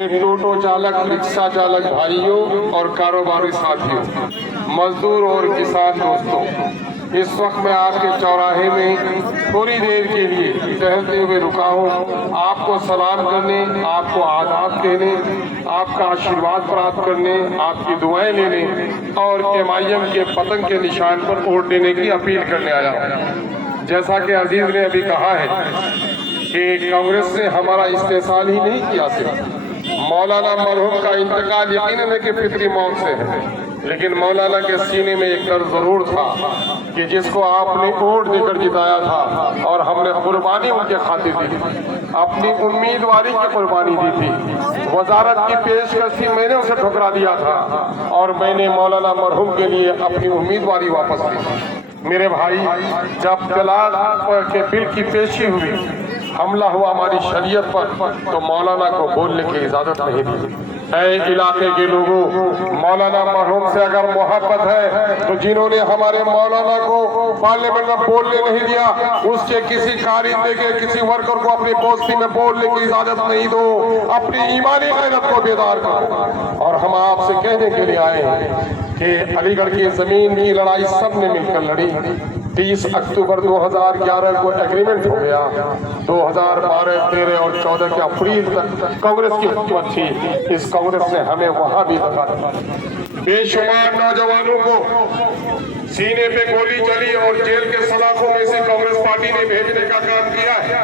टोटो चालक, रिक्शा चालक भाइयों और कारोबारी साथियों, मजदूर और किसान दोस्तों, इस वक्त मैं आपके चौराहे में थोड़ी देर के लिए टहलते हुए रुका हूँ, आपको सलाम करने, आपको आदाब कहने, आपका आशीर्वाद प्राप्त करने, आपकी दुआएं लेने और MIM के पतंग के निशान पर वोट देने की अपील करने आया हूँ। जैसा कि अजीज ने अभी कहा है कि कांग्रेस ने हमारा इस्तेसाल ही नहीं किया, सिर्फ मौलाना मरहूम का इंतकाल यकीनन है कि फितरी मौत से है, लेकिन मौलाना के सीने में एक डर जरूर था कि जिसको आपने वोट देकर जिताया था और हमने कुर्बानी उनके खातिर दी थी, अपनी उम्मीदवारी की कुर्बानी दी थी, वजारत की पेशकश थी, मैंने उसे ठुकरा दिया था और मैंने मौलाना मरहूम के लिए अपनी उम्मीदवारी वापस ली। मेरे भाई, जब तलाक के बिल की पेशी हुई, हमला हुआ हमारी शरीयत पर, तो मौलाना को बोलने की इजाजत नहीं दी। ऐ इलाके के लोगों, मौलाना मरहूम से अगर मोहब्बत है तो जिन्होंने हमारे मौलाना को पार्लियामेंट में बोलने नहीं दिया, उसके किसी कारिंदे के किसी वर्कर को अपनी पोस्टी में बोलने की इजाजत नहीं दो। अपनी ईमानी गैरत को बेदार करो। और हम आपसे कहने के लिए आए हैं कि अलीगढ़ की जमीन की लड़ाई सबने मिलकर लड़ी। 30 अक्टूबर 2011 को एग्रीमेंट हो गया। 2012, 13 और 14 के अप्रैल तक कांग्रेस की हुकूमत थी। इस कांग्रेस ने हमें वहां भी लगा दिया। बेशुमार नौजवानों को सीने पे गोली चली और जेल के सलाखों में से कांग्रेस पार्टी ने भेजने का काम किया है।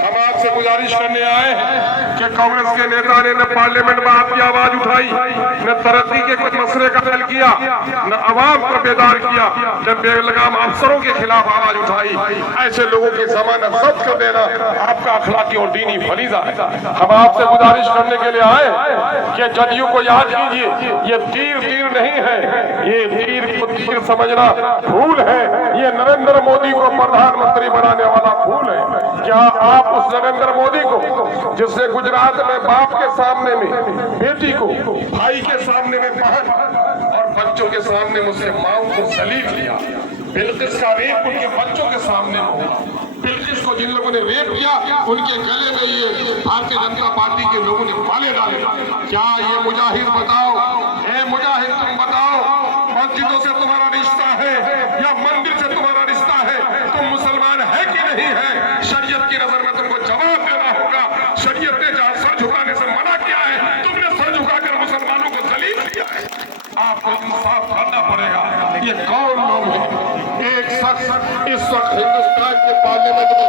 हम आपसे गुजारिश करने आए हैं कि कांग्रेस के नेता ने न पार्लियामेंट में आपकी आवाज उठाई, न तरक्की के कुछ मसले का हल किया, न अवाम को बेदार किया, न बेलगाम अफसरों के खिलाफ आवाज उठाई। ऐसे लोगों की जमानत जब्त कर देना आपका अखलाकी और दीनी फरीजा है। हम आपसे गुजारिश करने के लिए आए कि जदयू को याद कीजिए, ये तीर नहीं है, ये तीर को तीर समझना भूल है। ये नरेंद्र मोदी को प्रधानमंत्री बनाने वाला भूल है। क्या आप उस नरेंद्र मोदी को, जिसने गुजरात में बाप के सामने में बेटी को, भाई के सामने में बहन और बच्चों के सामने मुझसे माँ को जलील किया, बिल्किस का रेप उनके बच्चों के सामने हुआ, बिल्किस को जिन लोगों ने रेप किया उनके गले में ये भारतीय जनता पार्टी के लोगों ने माले डाले। क्या ये मुजाहिद बताओ, ए मुजाहिद तुम बताओ, मस्जिदों से तुम्हारा रिश्ता है या मंदिर से तुम्हारा रिश्ता है? तुम मुसलमान है कि नहीं है? शरीयत की नजर में तुमको जवाब देना होगा। शरीयत ने जहाँ सर झुकाने से मना किया है, तुमने सर झुकाकर मुसलमानों को जलील किया है। आपको इंसाफ करना पड़ेगा। ये कौन लोग हैं? एक शख्स इस वक्त हिंदुस्तान के पार्लियामेंट में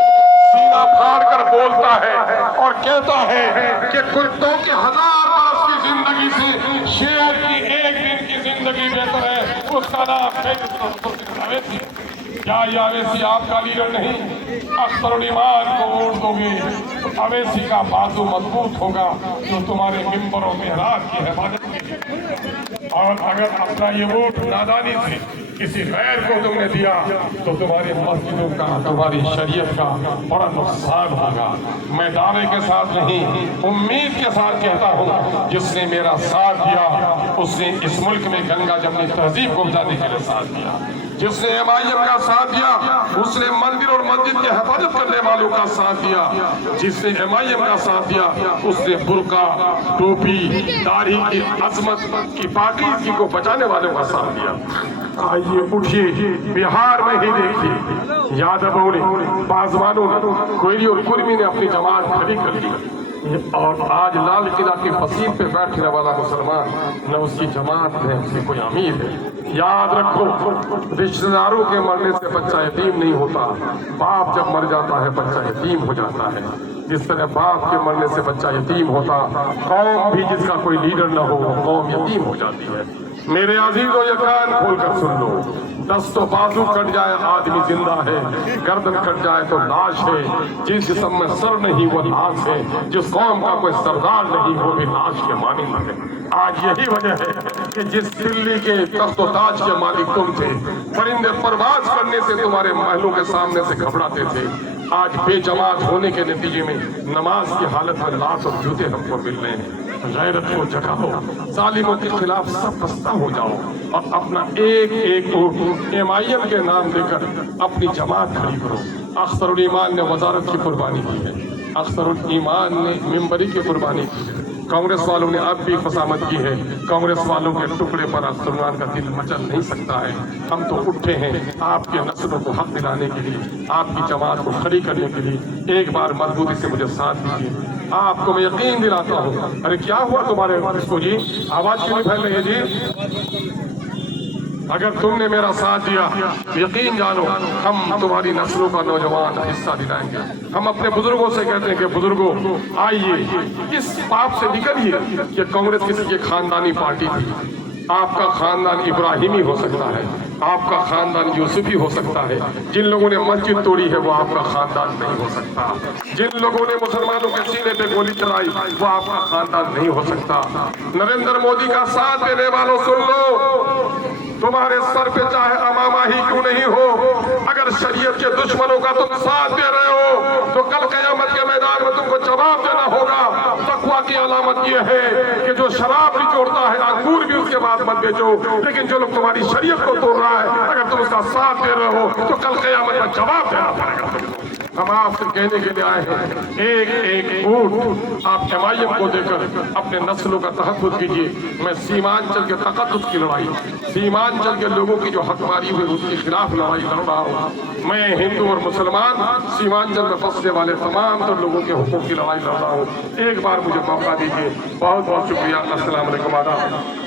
सीना फाड़ कर बोलता है और कहता है कि कुत्तों के 1000 बरस की जिंदगी से शेर की एक दिन की जिंदगी बेहतर है। उसका नाम अवैसी। क्या ये अवैसी आपका लीडर नहीं? अख्तरुल ईमान को वोट दोगे तो अवैसी का बाजू मजबूत होगा जो तुम्हारे मिंबरों में रात की हिफाजत की। और अगर अपना ये वोट नादानी से किसी गैर को तुमने दिया तो तुम्हारी मस्जिदों का, तुम्हारी शरीयत का बड़ा नुकसान होगा। मैं दावे के साथ नहीं, उम्मीद के साथ कहता हूँ, जिसने मेरा साथ दिया उसने इस मुल्क में गंगा जमनी तहजीब को बचाने के लिए साथ दिया। जिसने MIM का साथ दिया उसने मंदिर और मस्जिद की हिफाजत करने वालों का साथ दिया। जिसने MIM का साथ दिया उसने बुर्का, टोपी, दाढ़ी की अजमत की पाकीज़गी को बचाने वालों का साथ दिया। आइए उठिए, बिहार में ही देखिए, यादवों ने, बाजवानों ने, कोयली और कुर्मी ने अपनी जमात खड़ी कर ली और आज लाल किला की फसील पे बैठने वाला मुसलमान न उसकी जमात है, उसकी कोई अमीर है। याद रखो, रिश्तेदारों के मरने से बच्चा यतीम नहीं होता, बाप जब मर जाता है बच्चा यतीम हो जाता है। जिस तरह बाप के मरने से बच्चा यतीम होता, कौम भी जिसका कोई लीडर न हो वो कौम यतीम हो जाती है। मेरे अजीजों, ये कान खोलकर सुन लो, दस्तों बाजू कट जाए आदमी जिंदा है, गर्दन कट जाए तो लाश है। जिस जिस्म में सर नहीं वो लाश है, जिस कौम का कोई सरदार नहीं वो भी लाश के मालिक है। आज यही वजह है कि जिस दिल्ली के तख्तो ताज के मालिक तुम थे, परिंदे परवाज करने से तुम्हारे महलों के सामने से घबराते थे, आज बेजमात होने के नतीजे में नमाज की हालत में लाश और जूते हमको मिल रहे हैं। गैरत को जगाओ, जालिमों के खिलाफ सब बस्ता हो जाओ और अपना एक एक वोट MIM के नाम देकर अपनी जमात खड़ी करो। अख्तरुल ईमान ने वजारत की कुर्बानी की है, अख्तरुल ईमान ने मिंबरी की कुर्बानी की है, कांग्रेस वालों ने अब भी खुशामद की है। कांग्रेस वालों के टुकड़े पर अब सलमान का दिल मचल नहीं सकता है। हम तो उठे हैं आपके नस्लों को हक दिलाने के लिए, आपकी जमात को खड़ी करने के लिए। एक बार मजबूती से मुझे साथ दीजिए। आपको मैं यकीन दिलाता हूँ। अरे क्या हुआ तुम्हारे इसको जी, आवाज क्यों नहीं फैल रही है जी? अगर तुमने मेरा साथ दिया, यकीन जानो हम तुम्हारी नस्लों का नौजवान हिस्सा दिलाएंगे। हम अपने बुजुर्गों से कहते हैं कि बुजुर्गों आइए इस पाप से निकलिए कि कांग्रेस किसी की खानदानी पार्टी थी। आपका खानदान इब्राहिमी हो सकता है, आपका खानदान यूसुफी हो सकता है। जिन लोगों ने मस्जिद तोड़ी है वो आपका खानदान नहीं हो सकता। जिन लोगों ने मुसलमानों के सीने पे गोली चलाई वो आपका खानदान नहीं हो सकता। नरेंद्र मोदी का साथ देने वालों सुन लो, तुम्हारे सर पे चाहे अमामा ही क्यों नहीं हो, अगर शरीयत के दुश्मनों का तुम साथ दे रहे हो तो कल क़यामत के मैदान में तुमको जवाब देना होगा। तक़वा की अलामत यह है कि जो शराब भी तोड़ता है अंगूर भी उसके बाद मत बेचो, लेकिन जो लोग तुम्हारी शरीयत को तोड़ रहा है अगर तुम उसका साथ दे रहे हो तो कल क़यामत में जवाब देना पड़ेगा तुमको। हम आपसे कहने के लिए आए हैं, एक एक वोट आप MIM को देकर अपने नस्लों का तहफ़्फ़ुज़ कीजिए। मैं सीमांचल के तक़द्दुस की लड़ाई, सीमांचल के लोगों की जो हकमारी हुई उसके खिलाफ लड़ाई लड़ रहा हूँ। मैं हिंदू और मुसलमान सीमांचल में फंसने वाले तमाम तो लोगों के हुकूक़ की लड़ाई लड़ रहा हूँ। एक बार मुझे मौका दीजिए। बहुत बहुत शुक्रिया। अस्सलाम वालेकुम।